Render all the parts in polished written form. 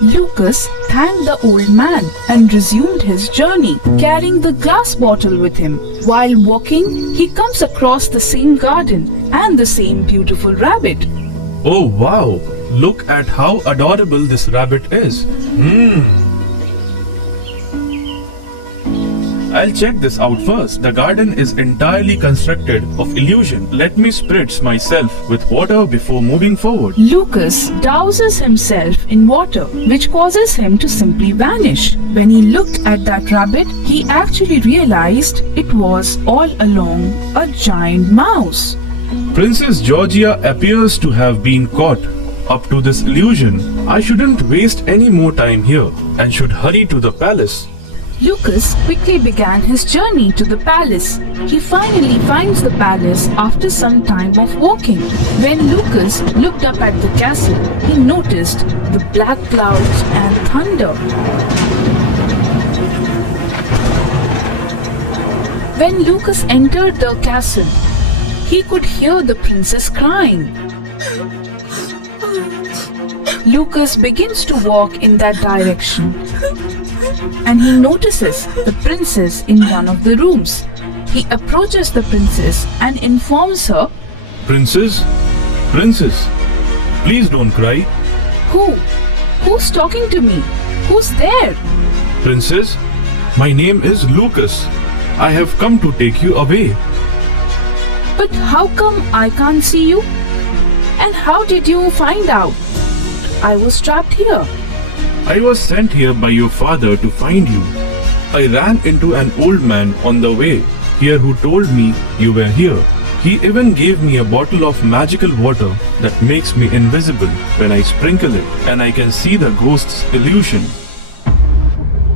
Lucas thanked the old man and resumed his journey, carrying the glass bottle with him. While walking, he comes across the same garden and the same beautiful rabbit. Oh wow! Look at how adorable this rabbit is. I'll check this out first. The garden is entirely constructed of illusion. Let me spritz myself with water before moving forward. Lucas douses himself in water, which causes him to simply vanish. When he looked at that rabbit, he actually realized it was all along a giant mouse. Princess Georgia appears to have been caught up to this illusion. I shouldn't waste any more time here and should hurry to the palace. Lucas quickly began his journey to the palace. He finally finds the palace after some time of walking. When Lucas looked up at the castle, he noticed the black clouds and thunder. When Lucas entered the castle, he could hear the princess crying. Lucas begins to walk in that direction, and he notices the princess in one of the rooms. He approaches the princess and informs her, Princess, please don't cry. Who? Who's talking to me? Who's there? Princess, my name is Lucas. I have come to take you away. But how come I can't see you? And how did you find out? I was trapped here. I was sent here by your father to find you. I ran into an old man on the way here who told me you were here. He even gave me a bottle of magical water that makes me invisible when I sprinkle it, and I can see the ghost's illusion.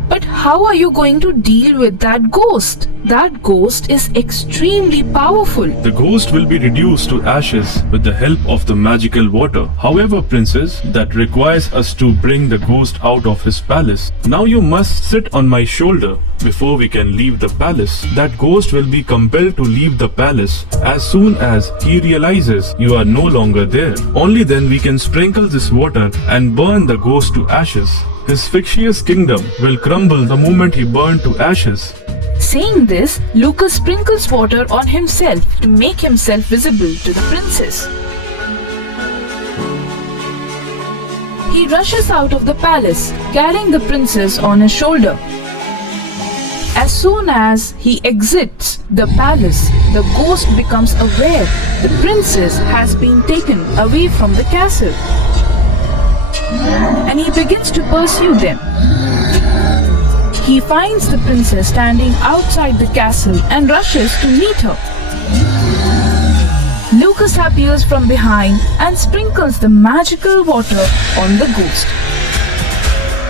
But how are you going to deal with that ghost? That ghost is extremely powerful. The ghost will be reduced to ashes with the help of the magical water. However, princess, that requires us to bring the ghost out of his palace. Now you must sit on my shoulder before we can leave the palace. That ghost will be compelled to leave the palace as soon as he realizes you are no longer there. Only then we can sprinkle this water and burn the ghost to ashes. His fictitious kingdom will crumble the moment he burned to ashes. Saying this, Lucas sprinkles water on himself to make himself visible to the princess. He rushes out of the palace, carrying the princess on his shoulder. As soon as he exits the palace, the ghost becomes aware the princess has been taken away from the castle, and he begins to pursue them. He finds the princess standing outside the castle and rushes to meet her. Lucas appears from behind and sprinkles the magical water on the ghost.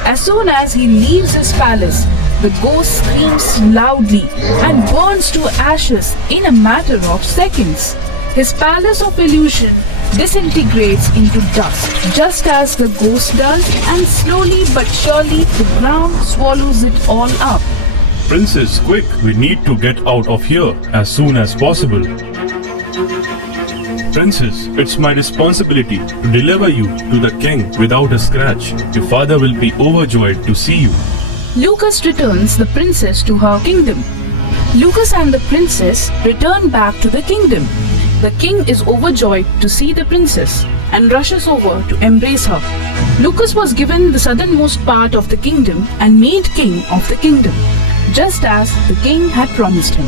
As soon as he leaves his palace, the ghost screams loudly and burns to ashes in a matter of seconds. His palace of illusion disintegrates into dust, just as the ghost does, and slowly but surely the ground swallows it all up. Princess, quick, we need to get out of here as soon as possible. Princess, it's my responsibility to deliver you to the king without a scratch. Your father will be overjoyed to see you. Lucas returns the princess to her kingdom. Lucas and the princess return back to the kingdom. The king is overjoyed to see the princess and rushes over to embrace her. Lucas was given the southernmost part of the kingdom and made king of the kingdom, just as the king had promised him.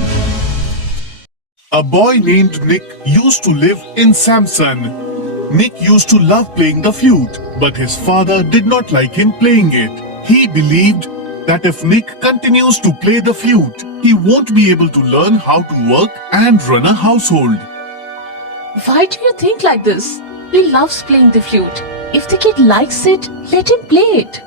A boy named Nick used to live in Samson. Nick used to love playing the flute, but his father did not like him playing it. He believed that if Nick continues to play the flute, he won't be able to learn how to work and run a household. Why do you think like this? He loves playing the flute. If the kid likes it, let him play it.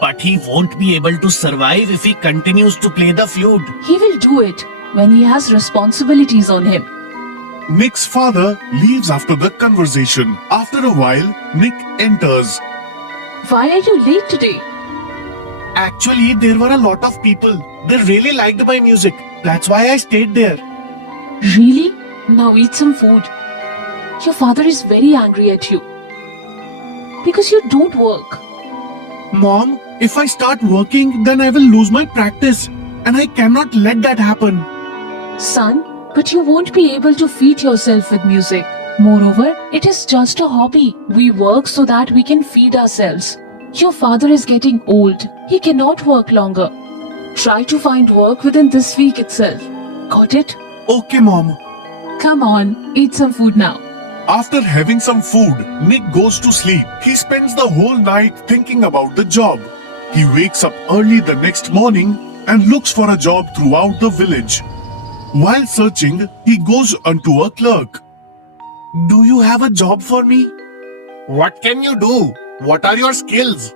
But he won't be able to survive if he continues to play the flute. He will do it when he has responsibilities on him. Nick's father leaves after the conversation. After a while, Nick enters. Why are you late today? Actually, there were a lot of people. They really liked my music. That's why I stayed there. Really? Now eat some food. Your father is very angry at you because you don't work. Mom, if I start working, then I will lose my practice. And I cannot let that happen. Son, but you won't be able to feed yourself with music. Moreover, it is just a hobby. We work so that we can feed ourselves. Your father is getting old. He cannot work longer. Try to find work within this week itself. Got it? Okay, Mom. Come on, eat some food now. After having some food, Nick goes to sleep. He spends the whole night thinking about the job. He wakes up early the next morning and looks for a job throughout the village. While searching, he goes unto a clerk. Do you have a job for me? What can you do? What are your skills?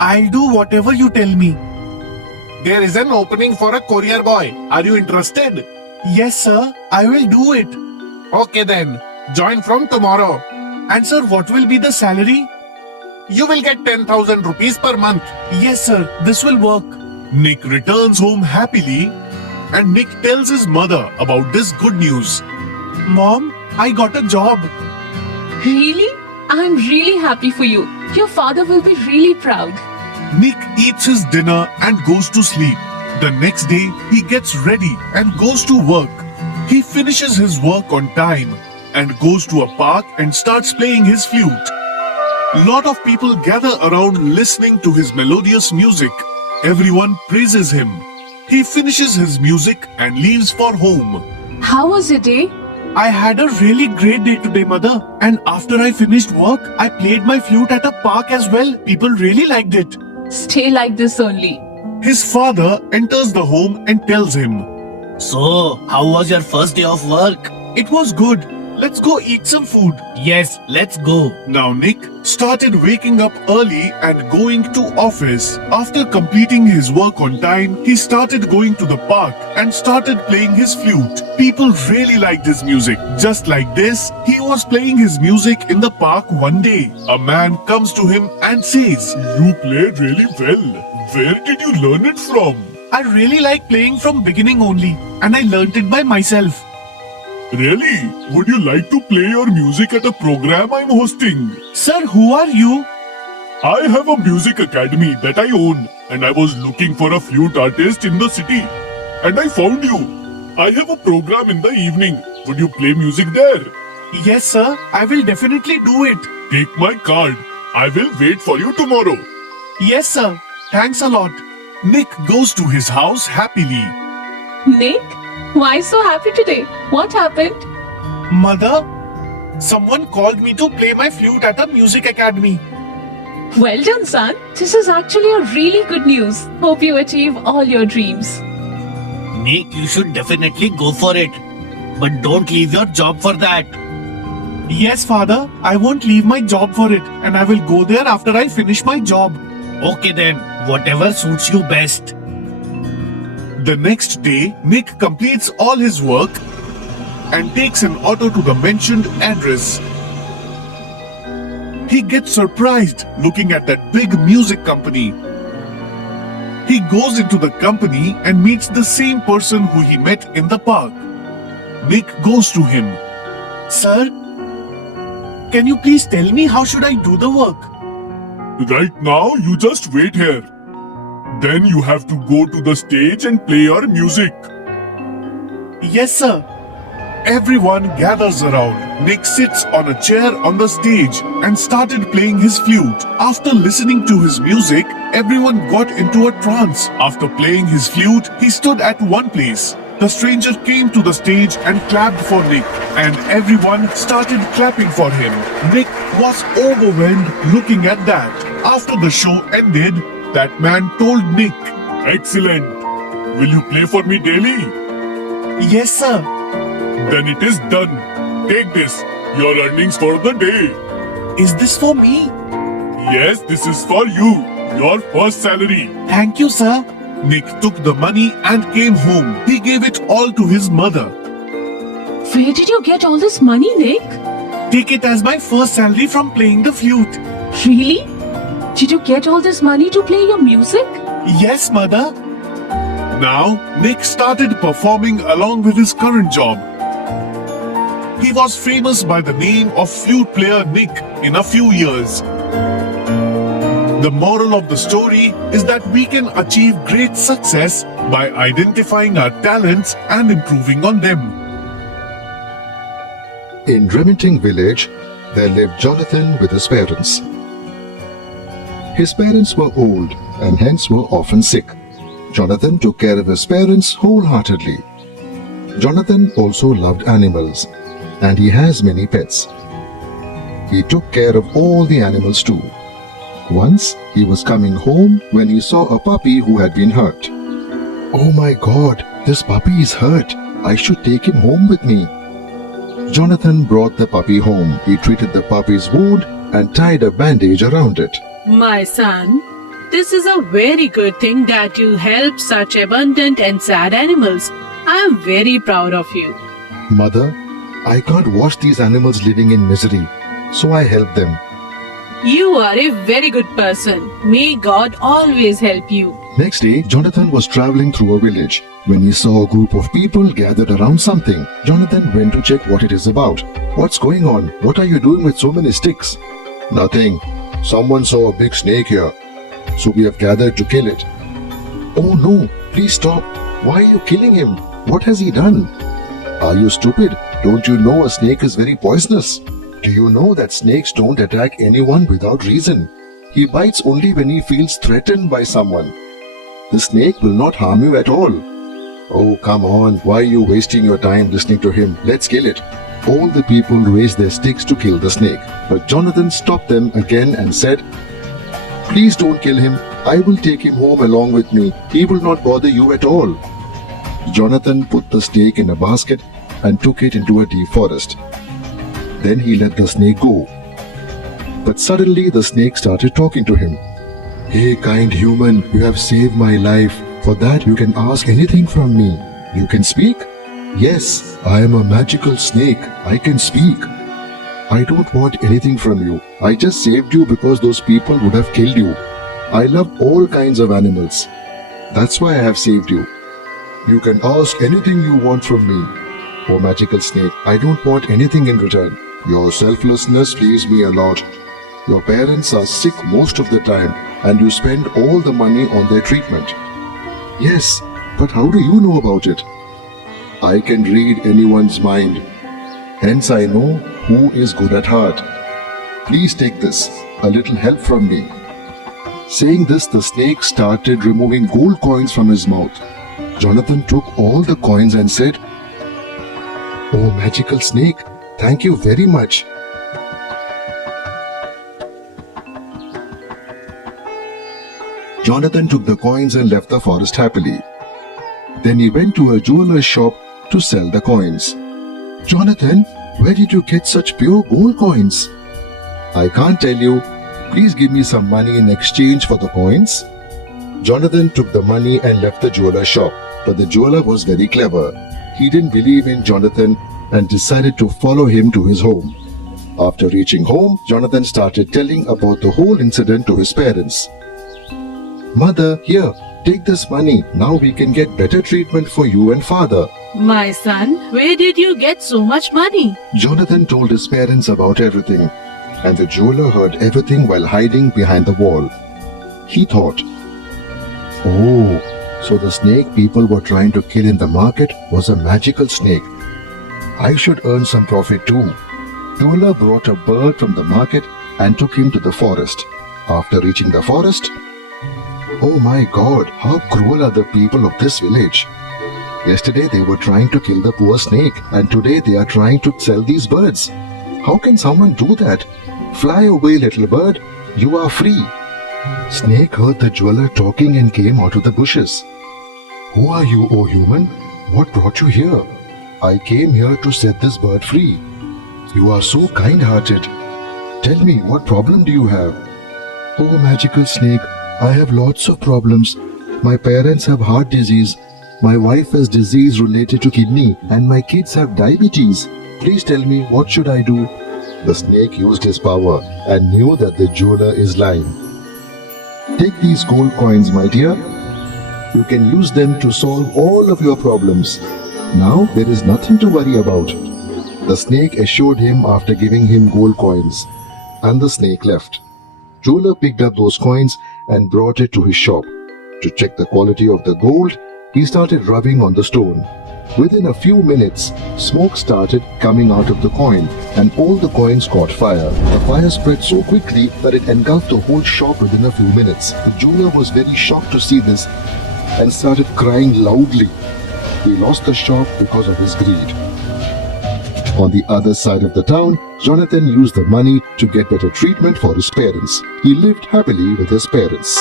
I'll do whatever you tell me. There is an opening for a courier boy. Are you interested? Yes, sir. I will do it. Okay then, join from tomorrow. And sir, what will be the salary? You will get 10,000 rupees per month. Yes, sir. This will work. Nick returns home happily and Nick tells his mother about this good news. Mom, I got a job. Really? I'm really happy for you. Your father will be really proud. Nick eats his dinner and goes to sleep. The next day, he gets ready and goes to work. He finishes his work on time and goes to a park and starts playing his flute. Lot of people gather around listening to his melodious music. Everyone praises him. He finishes his music and leaves for home. How was your day? I had a really great day today, Mother. And after I finished work, I played my flute at a park as well. People really liked it. Stay like this only. His father enters the home and tells him, So, how was your first day of work? It was good. Let's go eat some food. Yes, let's go. Now Nick started waking up early and going to office. After completing his work on time, he started going to the park and started playing his flute. People really liked his music. Just like this, he was playing his music in the park one day. A man comes to him and says, "You play really well. Where did you learn it from?" I really like playing from beginning only. And I learnt it by myself. Really? Would you like to play your music at a program I'm hosting? Sir, who are you? I have a music academy that I own and I was looking for a flute artist in the city. And I found you. I have a program in the evening. Would you play music there? Yes, sir. I will definitely do it. Take my card. I will wait for you tomorrow. Yes, sir. Thanks a lot. Nick goes to his house happily. Nick, why so happy today? What happened? Mother, someone called me to play my flute at a music academy. Well done, son. This is actually a really good news. Hope you achieve all your dreams. Nick, you should definitely go for it. But don't leave your job for that. Yes, father. I won't leave my job for it. And I will go there after I finish my job. Okay then, whatever suits you best. The next day, Nick completes all his work and takes an auto to the mentioned address. He gets surprised looking at that big music company. He goes into the company and meets the same person who he met in the park. Nick goes to him. Sir, can you please tell me how should I do the work? Right now, you just wait here. Then you have to go to the stage and play your music. Yes, sir. Everyone gathers around. Nick sits on a chair on the stage and started playing his flute. After listening to his music, everyone got into a trance. After playing his flute, he stood at one place. The stranger came to the stage and clapped for Nick, and everyone started clapping for him. Nick was overwhelmed looking at that. After the show ended, that man told Nick, "Excellent. Will you play for me daily?" Yes, sir. Then it is done. Take this, your earnings for the day. Is this for me? Yes, this is for you, your first salary. Thank you, sir. Nick took the money and came home. He gave it all to his mother. Where did you get all this money, Nick? Take it as my first salary from playing the flute. Really? Did you get all this money to play your music? Yes, mother. Now, Nick started performing along with his current job. He was famous by the name of flute player Nick in a few years. The moral of the story is that we can achieve great success by identifying our talents and improving on them. In Remington village, there lived Jonathan with his parents. His parents were old and hence were often sick. Jonathan took care of his parents wholeheartedly. Jonathan also loved animals, and he has many pets. He took care of all the animals too. Once he was coming home when he saw a puppy who had been hurt. "Oh my God, this puppy is hurt. I should take him home with me." Jonathan brought the puppy home. He treated the puppy's wound and tied a bandage around it. My son, this is a very good thing that you help such abundant and sad animals. I am very proud of you. "Mother, I can't watch these animals living in misery, so I help them." You are a very good person. May God always help you. Next day, Jonathan was traveling through a village. When he saw a group of people gathered around something, Jonathan went to check what it is about. "What's going on? What are you doing with so many sticks?" "Nothing. Someone saw a big snake here, so we have gathered to kill it." "Oh no, please stop. Why are you killing him? What has he done?" "Are you stupid? Don't you know a snake is very poisonous? Do you know that snakes don't attack anyone without reason? He bites only when he feels threatened by someone. The snake will not harm you at all." "Oh, come on. Why are you wasting your time listening to him? Let's kill it." All the people raised their sticks to kill the snake. But Jonathan stopped them again and said, "Please don't kill him. I will take him home along with me. He will not bother you at all." Jonathan put the snake in a basket and took it into a deep forest. Then he let the snake go. But suddenly the snake started talking to him. "Hey, kind human, you have saved my life. For that you can ask anything from me." "You can speak?" "Yes, I am a magical snake. I can speak." "I don't want anything from you. I just saved you because those people would have killed you. I love all kinds of animals. That's why I have saved you. You can ask anything you want from me." "Oh, magical snake, I don't want anything in return. Your selflessness pleases me a lot. Your parents are sick most of the time and you spend all the money on their treatment." "Yes, but how do you know about it?" "I can read anyone's mind. Hence I know who is good at heart. Please take this, a little help from me." Saying this, the snake started removing gold coins from his mouth. Jonathan took all the coins and said, "Oh, magical snake, thank you very much." Jonathan took the coins and left the forest happily. Then he went to a jeweler's shop to sell the coins. "Jonathan, where did you get such pure gold coins?" "I can't tell you. Please give me some money in exchange for the coins." Jonathan took the money and left the jeweler's shop. But the jeweler was very clever. He didn't believe in Jonathan and decided to follow him to his home. After reaching home, Jonathan started telling about the whole incident to his parents. "Mother, here, take this money. Now we can get better treatment for you and father." My son, where did you get so much money? Jonathan told his parents about everything, and the jeweler heard everything while hiding behind the wall. He thought, "Oh, so the snake people were trying to kill in the market was a magical snake. I should earn some profit too." Jeweler brought a bird from the market and took him to the forest. After reaching the forest, "Oh my God, how cruel are the people of this village. Yesterday they were trying to kill the poor snake and today they are trying to sell these birds. How can someone do that? Fly away, little bird. You are free." Snake heard the jeweler talking and came out of the bushes. "Who are you, O human? What brought you here?" "I came here to set this bird free." "You are so kind-hearted. Tell me, what problem do you have?" "Oh, magical snake, I have lots of problems. My parents have heart disease. My wife has disease related to kidney and my kids have diabetes. Please tell me, what should I do?" The snake used his power and knew that the jeweler is lying. "Take these gold coins, my dear. You can use them to solve all of your problems. Now there is nothing to worry about." The snake assured him after giving him gold coins, and the snake left. jeweler picked up those coins and brought it to his shop. To check the quality of the gold, he started rubbing on the stone. Within a few minutes, smoke started coming out of the coin and all the coins caught fire. The fire spread so quickly that it engulfed the whole shop within a few minutes. The jeweler was very shocked to see this and started crying loudly. He lost the shop because of his greed. On the other side of the town, Jonathan used the money to get better treatment for his parents. He lived happily with his parents.